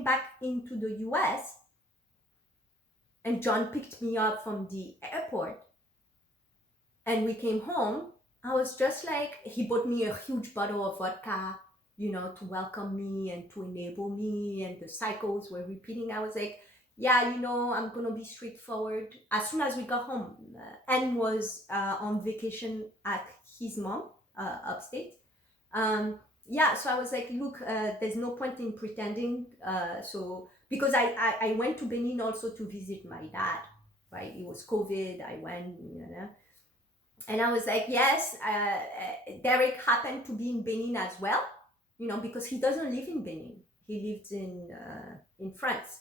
back into the US and John picked me up from the airport and we came home, I was just like, he bought me a huge bottle of vodka, to welcome me and to enable me, and the cycles were repeating. I was like, yeah, I'm gonna be straightforward. As soon as we got home, Anne was on vacation at his mom, upstate. Yeah, so I was like, look, there's no point in pretending. So because I went to Benin also to visit my dad, right? It was COVID. I went, and I was like, yes, Derek happened to be in Benin as well, because he doesn't live in Benin. He lives in France.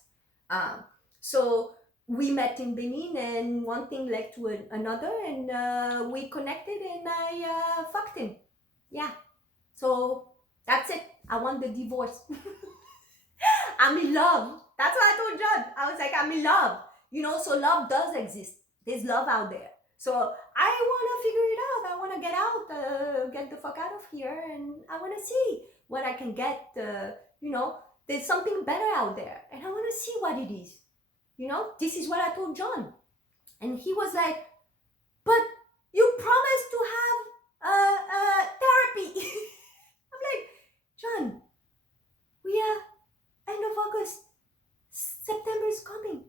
Um, so we met in Benin, and one thing led to another, and we connected, and I fucked him. Yeah. So that's it. I want the divorce. I'm in love. That's what I told John. I was like, I'm in love. So love does exist. There's love out there. So I want to figure it out. I want to get out, get the fuck out of here, and I want to see what I can get. There's something better out there, and I want to see what it is. This is what I told John, and he was like, "But you promised to have therapy." I'm like, John, we are end of August. September is coming,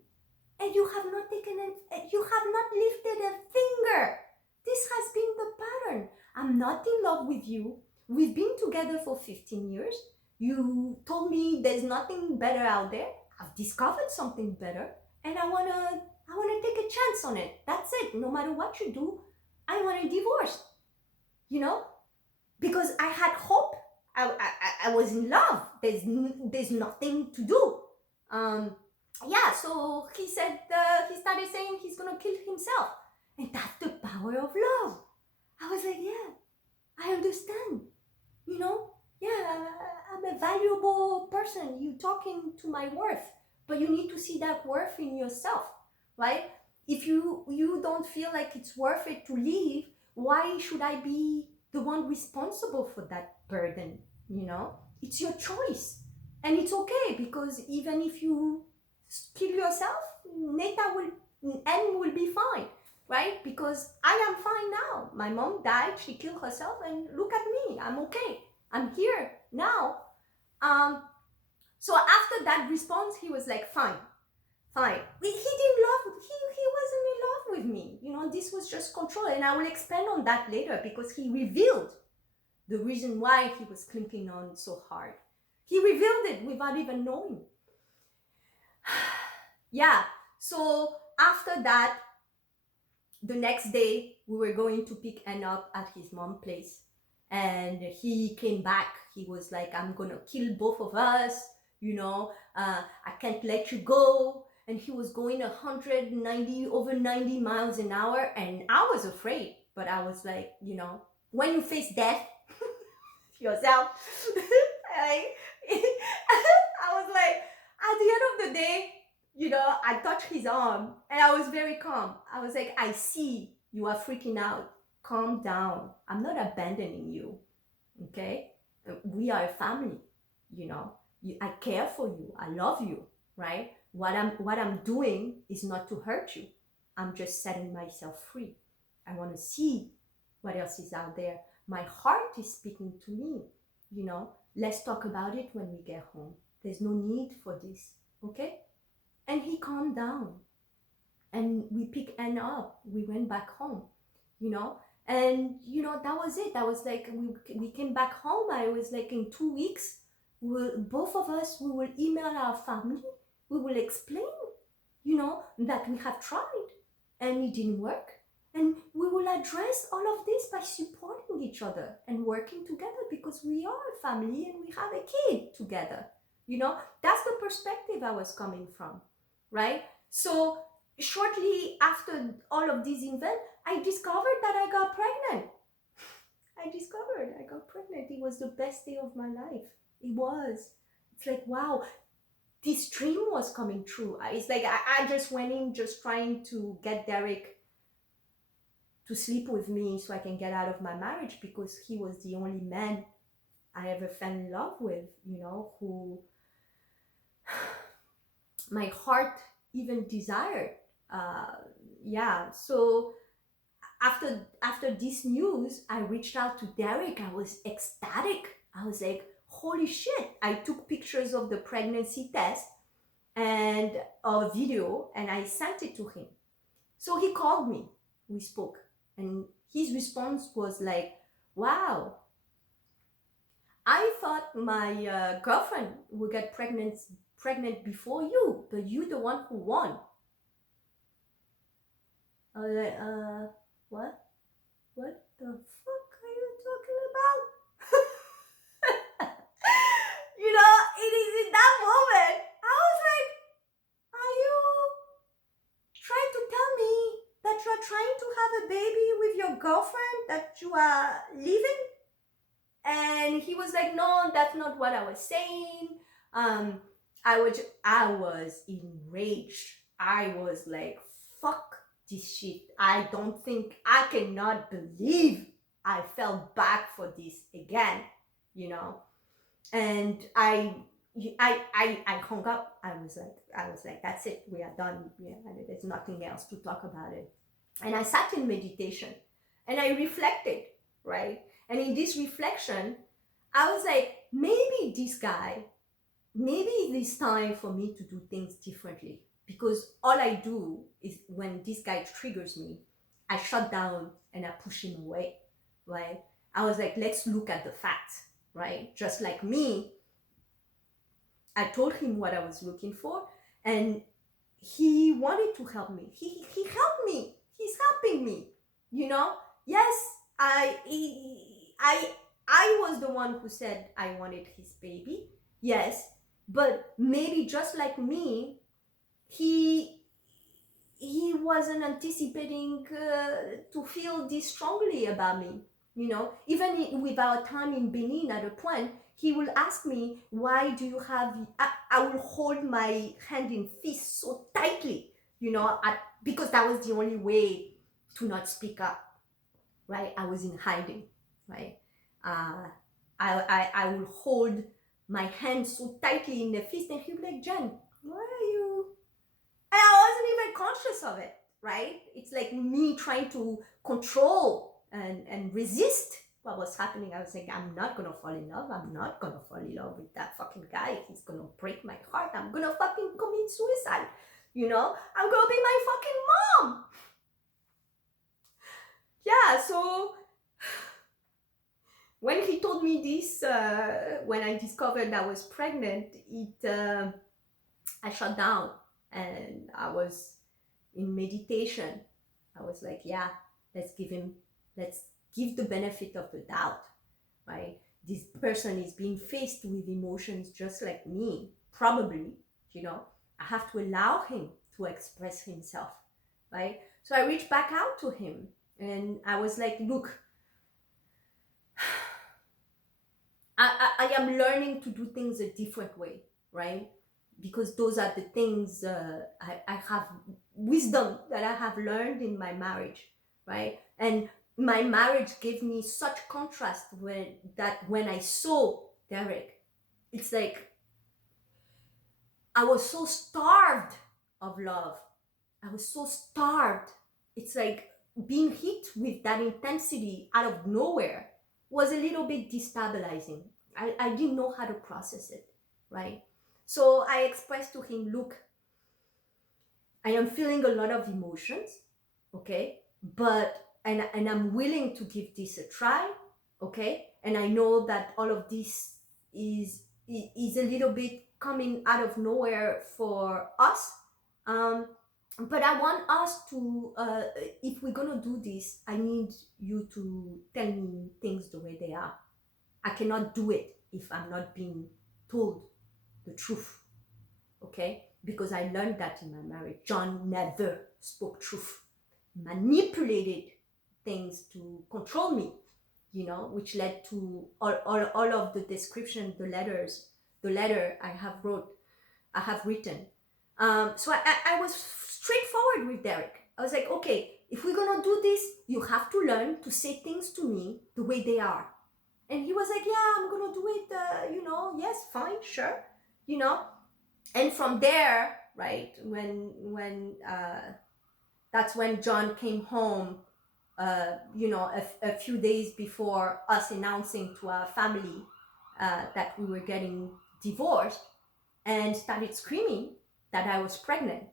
and you have not taken it. You have not lifted a finger. This has been the pattern. I'm not in love with you. We've been together for 15 years. You told me there's nothing better out there. I've discovered something better, and I wanna take a chance on it. That's it. No matter what you do, I want a divorce. You know, because I had hope. I was in love. There's nothing to do. Um, yeah, so he said, he started saying he's gonna kill himself, and that's the power of love. I was like, yeah, I understand. Yeah, I'm a valuable person. You talking to my worth, but you need to see that worth in yourself, right? If you don't feel like it's worth it to leave, why should I be the one responsible for that burden? It's your choice, and it's okay, because even if you kill yourself, Neta will be fine, right? Because I am fine now. My mom died, she killed herself, and look at me, I'm okay. I'm here now. Um, so after that response, he was like, fine, fine. He didn't love, he wasn't in love with me. This was just control. And I will expand on that later, because he revealed the reason why he was clinking on so hard. He revealed it without even knowing. Yeah, so after that, the next day, we were going to pick Anne up at his mom's place. And he came back. He was like, I'm gonna kill both of us. I can't let you go. And he was going 190, over 90 miles an hour. And I was afraid. But I was like, when you face death yourself, I was like, at the end of the day, I touched his arm and I was very calm. I was like, I see you are freaking out. Calm down. I'm not abandoning you. Okay? We are a family. I care for you. I love you. Right? What I'm doing is not to hurt you. I'm just setting myself free. I want to see what else is out there. My heart is speaking to me. Let's talk about it when we get home. There's no need for this. Okay? And he calmed down. And we picked Anne up. We went back home, and that was it. That was like, we came back home. I was like, in 2 weeks, both of us, we will email our family. We will explain, that we have tried and it didn't work. And we will address all of this by supporting each other and working together, because we are a family and we have a kid together. That's the perspective I was coming from, right? So shortly after all of these events, I discovered that I got pregnant. I got pregnant. It was the best day of my life. It was. It's like, wow, this dream was coming true. It's like I just went in just trying to get Derek to sleep with me so I can get out of my marriage, because he was the only man I ever fell in love with, who my heart even desired. Yeah, so after this news, I reached out to Derek. I was ecstatic. I was like, holy shit. I took pictures of the pregnancy test and a video, and I sent it to him. So he called me. We spoke. And his response was like, wow, I thought my girlfriend would get pregnant before you, but you the one who won. I was like, what? What the fuck are you talking about? It is in that moment, I was like, are you trying to tell me that you are trying to have a baby with your girlfriend that you are leaving? And he was like, no, that's not what I was saying. I was enraged. I was like, fuck this shit. I cannot believe I fell back for this again, and I hung up. I was like, that's it. We are done. Yeah, there's nothing else to talk about it. And I sat in meditation and I reflected, right? And in this reflection, I was like, maybe it's time for me to do things differently. Because all I do is when this guy triggers me, I shut down and I push him away, right? I was like, let's look at the facts, right? Just like me, I told him what I was looking for, and he wanted to help me. He helped me. He's helping me. Yes, I was the one who said I wanted his baby. Yes, but maybe just like me, he wasn't anticipating to feel this strongly about me. Even with our time in Benin, at a point, he will ask me, why do you have, I will hold my hand in fist so tightly, because that was the only way to not speak up, right? I was in hiding, right? I will hold my hand so tightly in the fist, and he'll be like, Jen, why are you? And I wasn't even conscious of it, right? It's like me trying to control and resist what was happening. I was like, I'm not gonna fall in love. I'm not gonna fall in love with that fucking guy. He's gonna break my heart. I'm gonna fucking commit suicide. I'm gonna be my fucking mom. Yeah, so when he told me this, when I discovered I was pregnant, I shut down and I was in meditation. I was like, yeah, let's give the benefit of the doubt, right? This person is being faced with emotions just like me, probably, I have to allow him to express himself, right? So I reached back out to him and I was like, look, I am learning to do things a different way, right? Because those are the things I have wisdom that I have learned in my marriage, right? And my marriage gave me such contrast when I saw Derek, it's like I was so starved of love. I was so starved. It's like being hit with that intensity out of nowhere was a little bit destabilizing. I didn't know how to process it, right? So I expressed to him, look, I am feeling a lot of emotions, okay? And I'm willing to give this a try, okay? And I know that all of this is a little bit coming out of nowhere for us. But I want us to, if we're gonna do this, I need you to tell me things the way they are. I cannot do it if I'm not being told the truth, okay? Because I learned that in my marriage. John never spoke truth, manipulated things to control me, which led to all of the description, the letter I have written. So I was straightforward with Derek. I was like, okay, if we're gonna do this, you have to learn to say things to me the way they are. And he was like, yeah, I'm gonna do it, yes, fine, sure, And from there, right? That's when John came home, a few days before us announcing to our family that we were getting divorced, and started screaming that I was pregnant.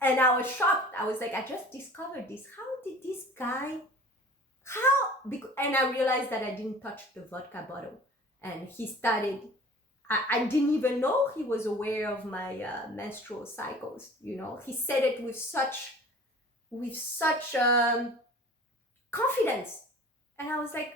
And I was shocked. I was like, I just discovered this. How did this guy, and I realized that I didn't touch the vodka bottle. And he started, I didn't even know he was aware of my menstrual cycles. He said it with such confidence. And I was like,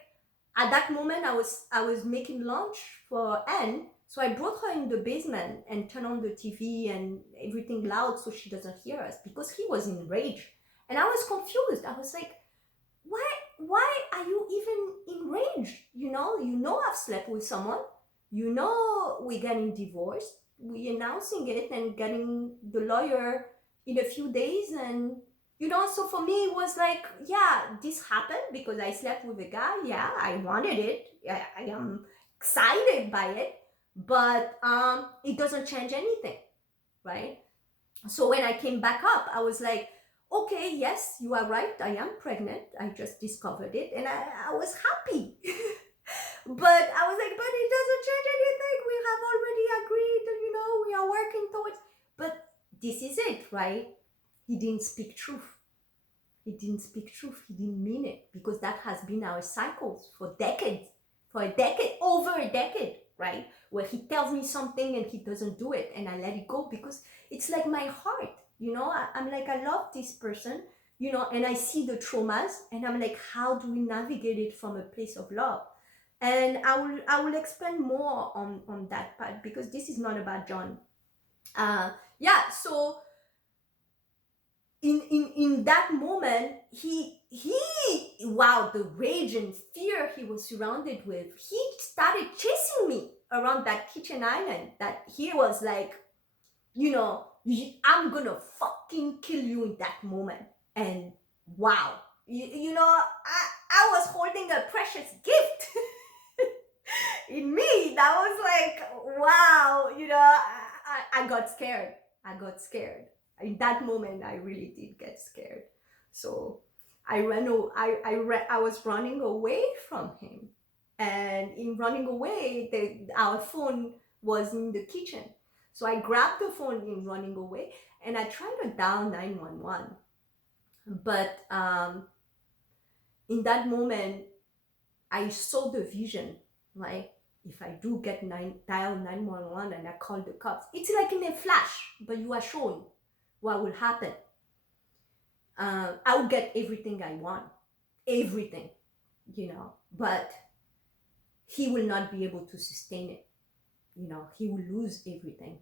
at that moment, I was making lunch for Anne, so I brought her in the basement and turned on the TV and everything loud so she doesn't hear us, because he was enraged. And I was confused. I was like, why are you even enraged? I've slept with someone. We're getting divorced. We announcing it and getting the lawyer in a few days. And so for me it was like, yeah, this happened because I slept with a guy. Yeah, I wanted it. I am excited by it, but it doesn't change anything, right? So when I came back up, I was like, okay, yes, you are right, I am pregnant. I just discovered it, and I was happy. But I was like, but it doesn't change anything. We have already agreed, we are working towards. But this is it, right? He didn't speak truth. He didn't speak truth. He didn't mean it, because that has been our cycles for decades, over a decade, right? Where he tells me something and he doesn't do it, and I let it go because it's like my heart. I'm like, I love this person, and I see the traumas, and I'm like, how do we navigate it from a place of love? And I will expand more on that part, because this is not about John. Yeah. So in that moment, he wow, the rage and fear he was surrounded with, he started chasing me around that kitchen island, that he was like, I'm gonna fucking kill you in that moment. And wow, I was holding a precious gift in me. That was like, wow, I got scared. In that moment, I really did get scared. So I was running away from him. And in running away, our phone was in the kitchen. So I grabbed the phone in running away, and I tried to dial 911. But in that moment, I saw the vision, right? If I do dial 911 and I call the cops, it's like in a flash, but you are shown what will happen. I will get everything I want, everything, but he will not be able to sustain it. He will lose everything.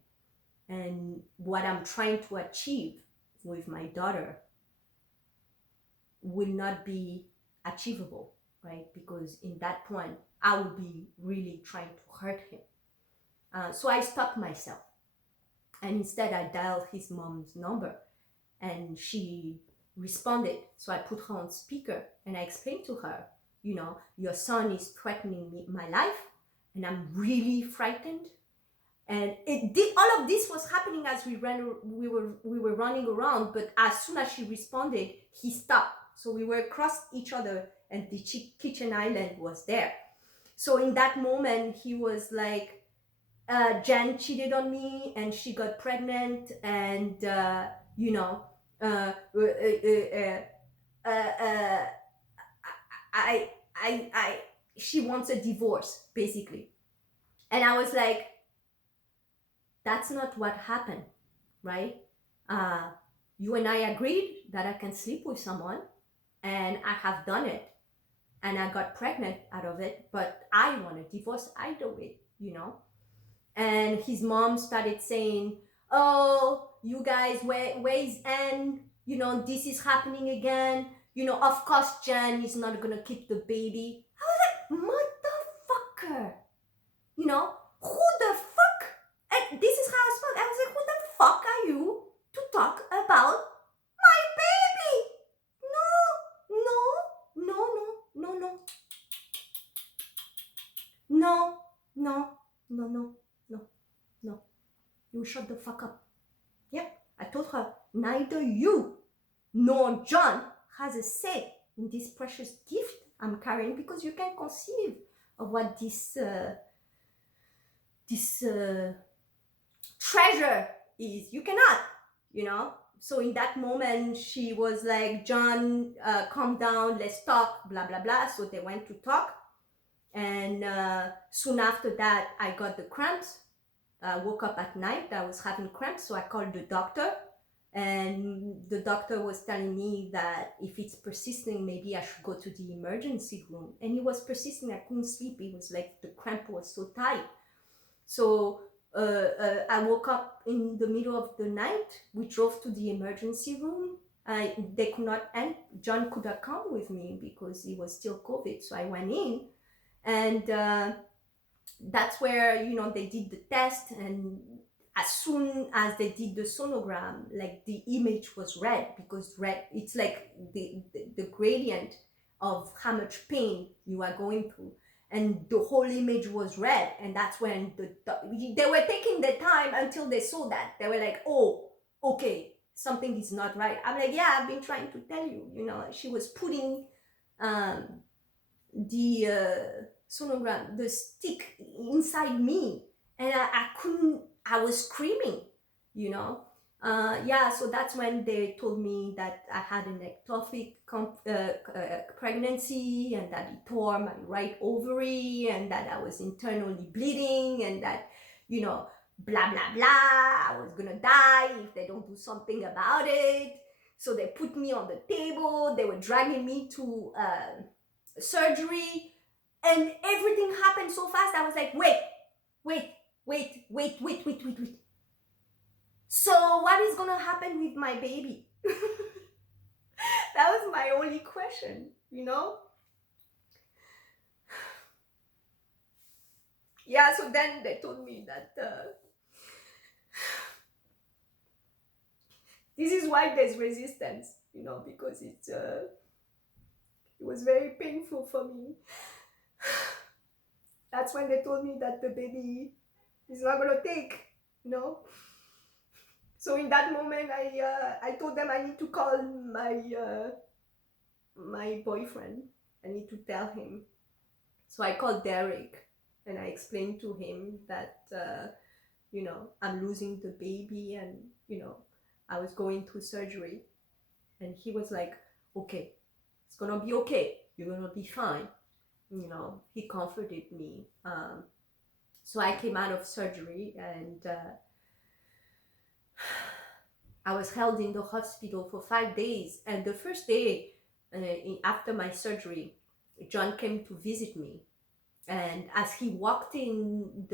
And what I'm trying to achieve with my daughter will not be achievable, right? Because in that point, I would be really trying to hurt him. So I stopped myself. And instead, I dialed his mom's number, and she responded. So I put her on speaker, and I explained to her, your son is threatening my life, and I'm really frightened. And all of this was happening as we were running around. But as soon as she responded, he stopped. So we were across each other, and the kitchen island was there. So in that moment, he was like, Jen cheated on me, and she got pregnant, and I she wants a divorce, basically. And I was like, that's not what happened, right? You and I agreed that I can sleep with someone, and I have done it, and I got pregnant out of it, but I want a divorce either way, And his mom started saying, oh, you guys, where is Anne? This is happening again. Of course Jen is not gonna keep the baby. I was like, motherfucker, who the fuck? And this is how I spoke. I was like, who the fuck are you to talk about my baby? No, no, no, no, no, no. No, no, no, no, no, no. You shut the fuck up. I told her, neither you nor John has a say in this precious gift I'm carrying, because you can conceive of what this treasure is. You cannot, you know. So in that moment, she was like, John, calm down, let's talk, blah blah blah. So they went to talk, and soon after that, I got the cramps. I woke up at night, I was having cramps, so I called the doctor, and the doctor was telling me that if it's persisting, maybe I should go to the emergency room. And it was persisting, I couldn't sleep. It was like the cramp was so tight. So I woke up in the middle of the night. We drove to the emergency room. They could not, and John could not come with me because it was still COVID. So I went in, and that's where, you know, they did the test, and as soon as they did the sonogram, like the image was red, because red, it's like the gradient of how much pain you are going through, and the whole image was red. And that's when they were taking the time until they saw that. They were like, oh, okay, something is not right. I'm like, yeah, I've been trying to tell you, you know. She was putting the sonogram, the stick inside me, and I couldn't, I was screaming, you know. Yeah, so that's when they told me that I had an ectopic pregnancy, and that it tore my right ovary, and that I was internally bleeding, and that, you know, blah blah blah, I was gonna die if they don't do something about it. So they put me on the table, they were dragging me to surgery, and everything happened so fast. I was like, wait. So what is gonna happen with my baby? That was my only question, you know? Yeah, so then they told me that this is why there's resistance, you know, because it was very painful for me. That's when they told me that the baby is not gonna take, you know. So in that moment, I told them I need to call my boyfriend. I need to tell him. So I called Derek, and I explained to him that you know, I'm losing the baby, and, you know, I was going through surgery. And he was like, okay, it's gonna be okay, you're gonna be fine, you know. He comforted me. So I came out of surgery, and I was held in the hospital for 5 days. And the first day after my surgery, John came to visit me. And as he walked in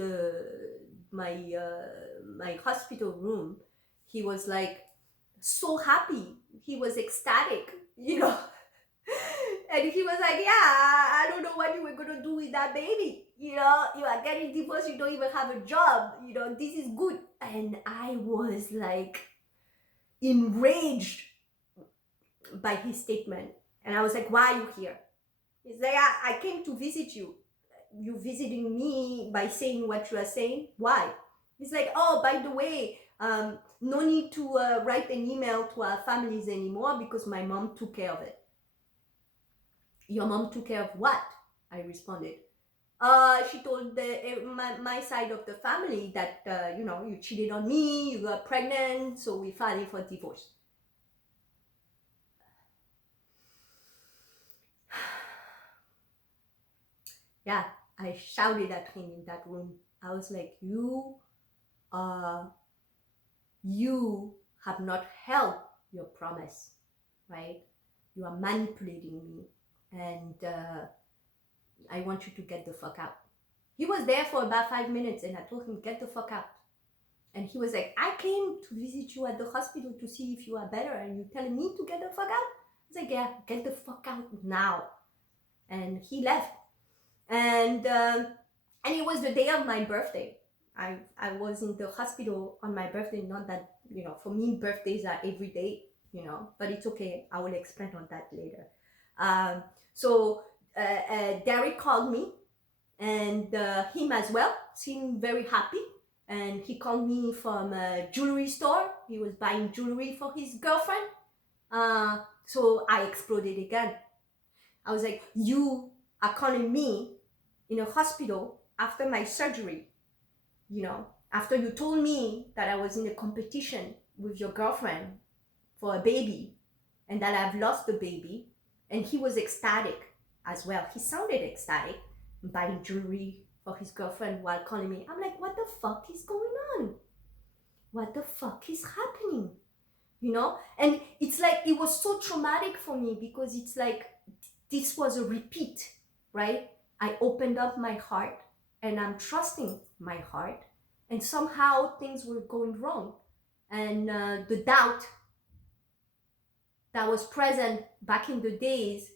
my hospital room, he was like so happy. He was ecstatic, you know. And he was like, yeah, I don't know what you were gonna do with that baby. You know, you are getting divorced, you don't even have a job, you know, this is good. And I was like enraged by his statement. And I was like, why are you here? He's like, I came to visit you. You visiting me by saying what you are saying? Why? He's like, oh, by the way, no need to write an email to our families anymore because my mom took care of it. Your mom took care of what? I responded. She told my side of the family that, you know, you cheated on me, you got pregnant, so we filed for divorce. Yeah, I shouted at him in that room. I was like, you have not held your promise, right? You are manipulating me, and I want you to get the fuck out. He was there for about 5 minutes, and I told him, get the fuck out. And he was like, I came to visit you at the hospital to see if you are better, and you're telling me to get the fuck out? I was like, yeah, get the fuck out now. And he left. And it was the day of my birthday. I was in the hospital on my birthday. Not that, you know, for me, birthdays are every day, you know, but it's okay. I will explain on that later. So Derek called me, and him as well seemed very happy. And he called me from a jewelry store, he was buying jewelry for his girlfriend. So I exploded again. I was like, you are calling me in a hospital after my surgery, after you told me that I was in a competition with your girlfriend for a baby and that I've lost the baby. And he was ecstatic as well. He sounded ecstatic, buying jewelry for his girlfriend while calling me. I'm like, what the fuck is going on? What the fuck is happening? And it's like, it was so traumatic for me because it's like, this was a repeat, right? I opened up my heart and I'm trusting my heart, and somehow things were going wrong. And the doubt that was present back in the days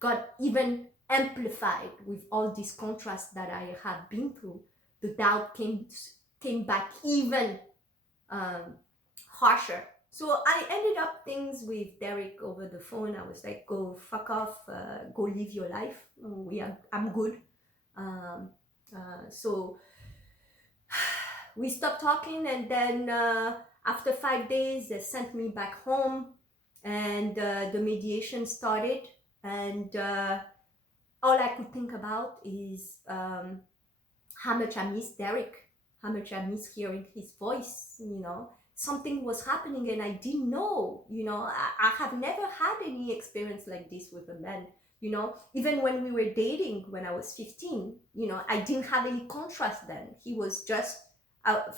got even amplified with all this contrast that I have been through. The doubt came back even harsher. So I ended up things with Derek over the phone. I was like, go fuck off, go live your life. I'm good. So we stopped talking, and then after 5 days, they sent me back home, and the mediation started. And all I could think about is how much I miss Derek, how much I miss hearing his voice. Something was happening and I didn't know. I have never had any experience like this with a man. Even when we were dating when I was 15, I didn't have any contrast then. He was just,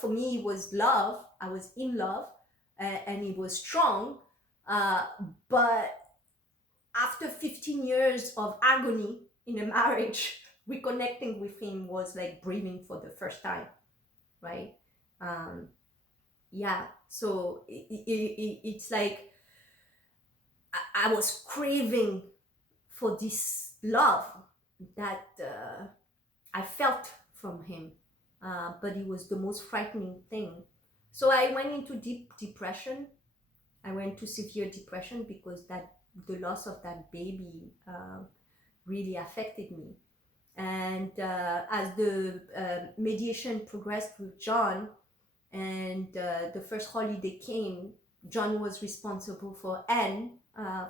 for me, it was love. I was in love, and it was strong. But after 15 years of agony in a marriage, reconnecting with him was like breathing for the first time, right? Yeah, so it's like I was craving for this love that I felt from him, but it was the most frightening thing. So I went into deep depression. I went to severe depression because the loss of that baby really affected me. And as the mediation progressed with John, and the first holiday came, John was responsible for Anne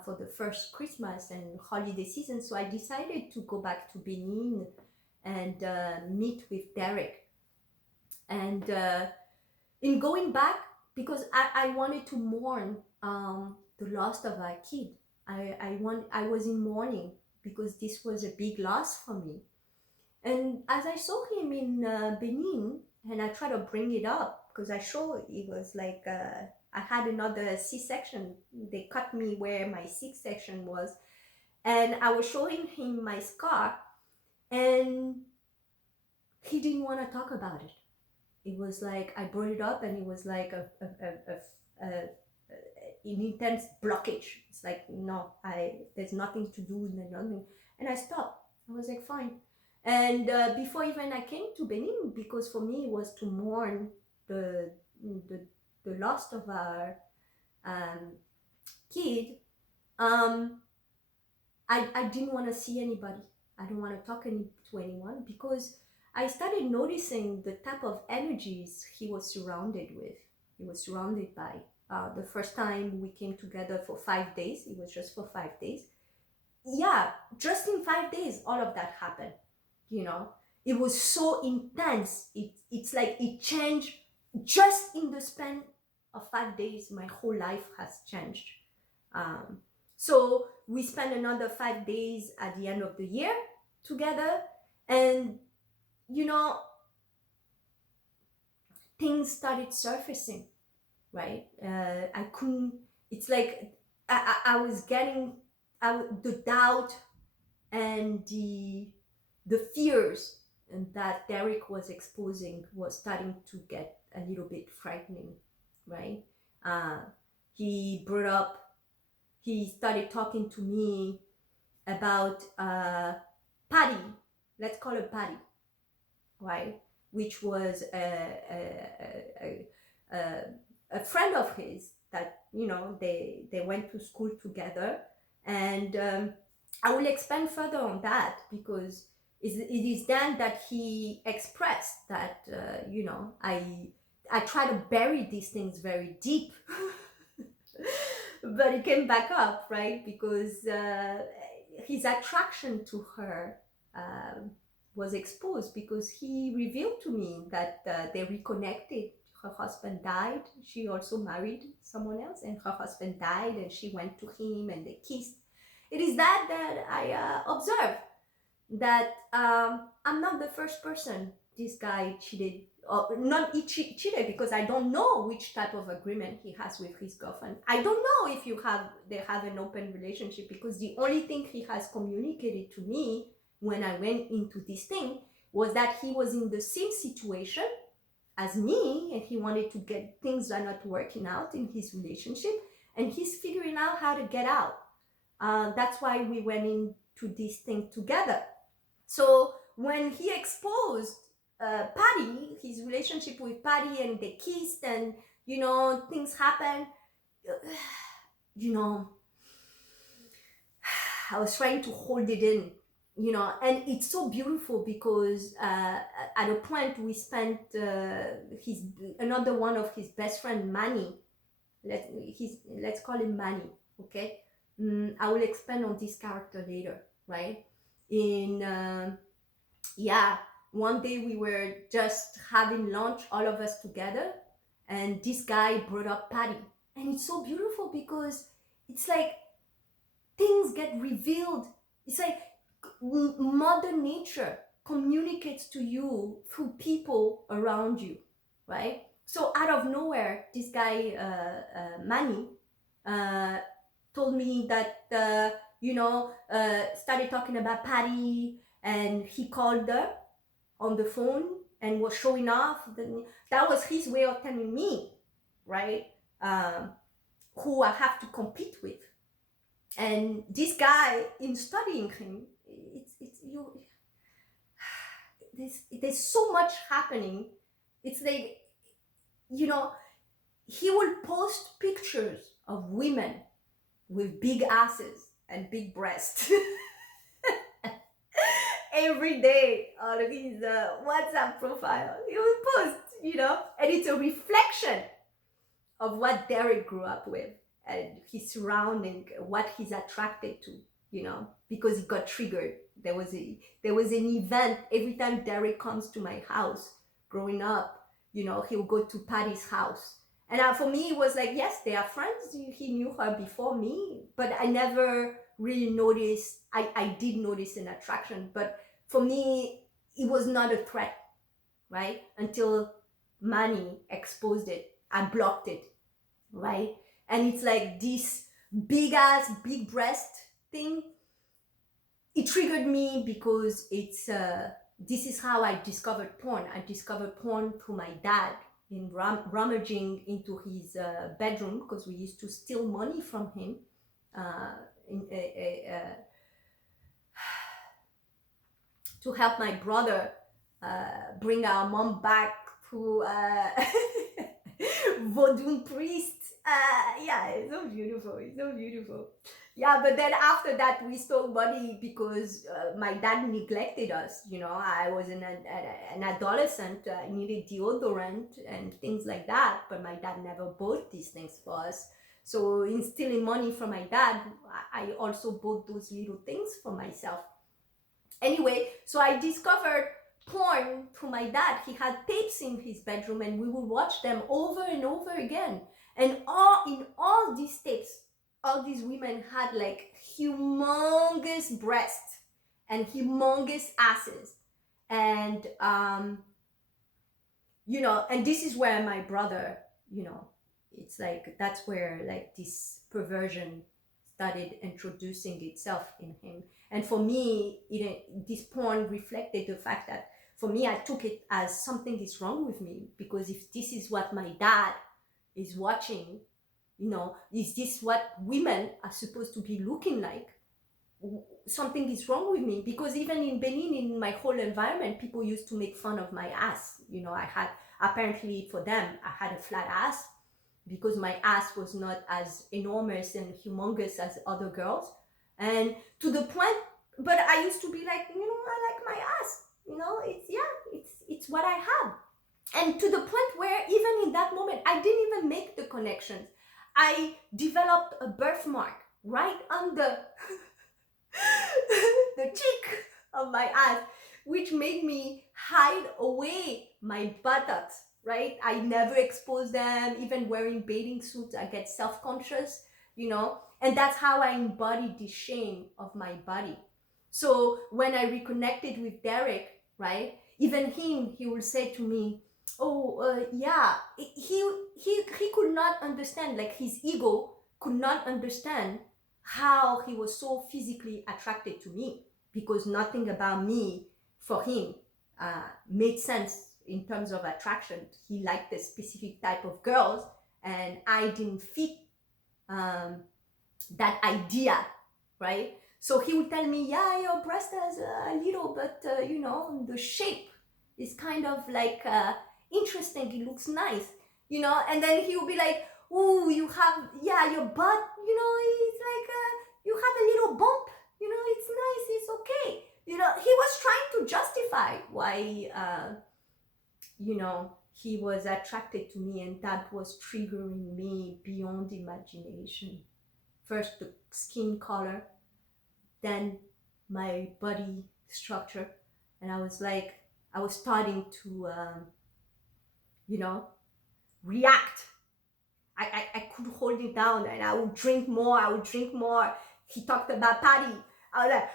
for the first Christmas and holiday season. So I decided to go back to Benin and meet with Derek. And in going back, because I wanted to mourn the loss of our kid. I was in mourning because this was a big loss for me. And as I saw him in Benin, and I tried to bring it up because I saw it was like I had another C-section. They cut me where my C-section was, and I was showing him my scar, and he didn't want to talk about it. It was like I brought it up, and it was like an intense blockage. It's like, no, there's nothing to do, nothing. And I stopped. I was like, fine. And before even I came to Benin, because for me it was to mourn the loss of our kid, I didn't want to see anybody. I don't want to talk to anyone, because I started noticing the type of energies he was surrounded with. He was surrounded by. The first time we came together for 5 days, it was just for 5 days. Yeah, just in 5 days, all of that happened. It was so intense. It's like it changed just in the span of 5 days. My whole life has changed. So we spent another 5 days at the end of the year together, and things started surfacing, right? I couldn't. It's like I was getting the doubt and the fears that Derek was exposing was starting to get a little bit frightening, right? He started talking to me about Patty, let's call her Patty, right? Which was a friend of his that, they went to school together. And I will expand further on that, because it is then that he expressed that, I try to bury these things very deep. But it came back up, right? Because his attraction to her um, was exposed, because he revealed to me that they reconnected. Her husband died. She also married someone else, and her husband died, and she went to him and they kissed. It is that I observed that I'm not the first person this guy cheated. Or not he cheated, because I don't know which type of agreement he has with his girlfriend. I don't know if they have an open relationship, because the only thing he has communicated to me when I went into this thing was that he was in the same situation as me, and he wanted to get things are not working out in his relationship, and he's figuring out how to get out. That's why we went into this thing together. So when he exposed Patty, his relationship with Patty, and they kissed, and things happened, you know, I was trying to hold it in, and it's so beautiful, because at a point we spent his another one of his best friend, Manny. Let's call him Manny, okay? I will expand on this character later, right? In one day we were just having lunch, all of us together, and this guy brought up Patty, and it's so beautiful, because it's like things get revealed. It's like Mother Nature communicates to you through people around you, right? So out of nowhere, this guy Manny told me that started talking about Patty, and he called her on the phone and was showing off. That was his way of telling me, right, who I have to compete with. And this guy, in studying him, there's so much happening. It's like, he will post pictures of women with big asses and big breasts every day on his WhatsApp profile. He will post, and it's a reflection of what Derek grew up with and his surrounding, what he's attracted to, because he got triggered. There was an event every time Derek comes to my house growing up. He'll go to Patty's house. And for me, it was like, yes, they are friends. He knew her before me, but I never really noticed. I did notice an attraction, but for me, it was not a threat, right? Until Manny exposed it. I blocked it, right? And it's like this big ass, big breast thing. It triggered me, because it's this is how I discovered porn. I discovered porn through my dad, in rummaging into his bedroom, because we used to steal money from him to help my brother bring our mom back through voodoo priest. It's so beautiful. Yeah, but then after that, we stole money, because my dad neglected us. I was an adolescent. I needed deodorant and things like that, but my dad never bought these things for us. So in stealing money from my dad, I also bought those little things for myself. Anyway, so I discovered porn through my dad. He had tapes in his bedroom, and we would watch them over and over again. And in all these tapes, all these women had like humongous breasts and humongous asses. And and this is where my brother, it's like, that's where like this perversion started introducing itself in him. And for me, this porn reflected the fact that, for me, I took it as something is wrong with me, because if this is what my dad is watching, is this what women are supposed to be looking like? Something is wrong with me, because even in Benin, in my whole environment, people used to make fun of my ass. I had, apparently for them, I had a flat ass, because my ass was not as enormous and humongous as other girls. And to the point, but I used to be like, I like my ass, it's what I have. And to the point where even in that moment, I didn't even make the connections. I developed a birthmark right on the cheek of my ass, which made me hide away my buttocks, right? I never expose them. Even wearing bathing suits, I get self-conscious, and that's how I embodied the shame of my body. So when I reconnected with Derek, right, even him, he will say to me, oh, yeah, he could not understand, like his ego could not understand how he was so physically attracted to me, because nothing about me for him made sense in terms of attraction. He liked a specific type of girls, and I didn't fit um, that idea, right? So he would tell me, yeah, your breast has a little, but the shape is kind of like interesting. It looks nice, And then he would be like, "Ooh, you have, yeah, your butt, it's like you have a little bump, it's nice, it's okay." He was trying to justify why, he was attracted to me, and that was triggering me beyond imagination. First the skin color, then my body structure, and I was starting to you know react. I could hold it down, and I would drink more. He talked about party. I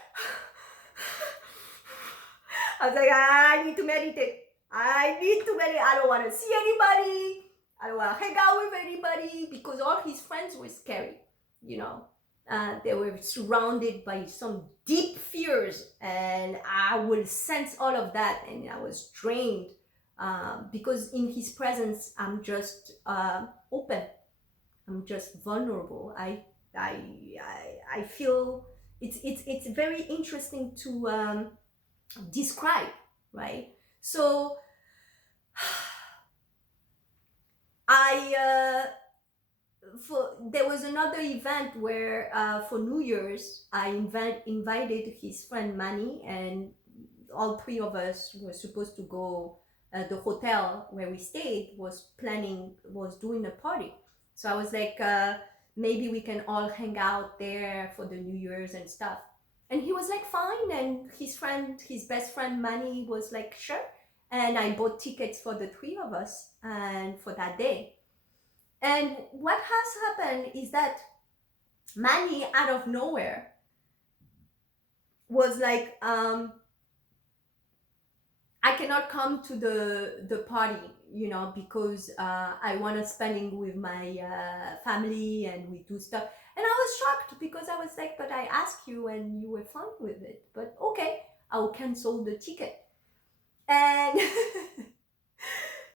was like I need to meditate. I don't want to see anybody. I don't want to hang out with anybody, because all his friends were scary, you know. They were surrounded by some deep fears, and I will sense all of that, and I was drained, because in his presence, I'm just open. I'm just vulnerable. I feel it's very interesting to describe, right? So I there was another event where for New Year's I invited his friend Manny, and all three of us were supposed to go. The hotel where we stayed was doing a party, so I was like, maybe we can all hang out there for the New Year's and stuff. And he was like, fine. And his best friend Manny was like, sure. And I bought tickets for the three of us and for that day. And what has happened is that Manny, out of nowhere, was like, I cannot come to the party, because I want to spending with my family, and we do stuff. And I was shocked, because I was like, but I asked you and you were fine with it. But okay, I will cancel the ticket. And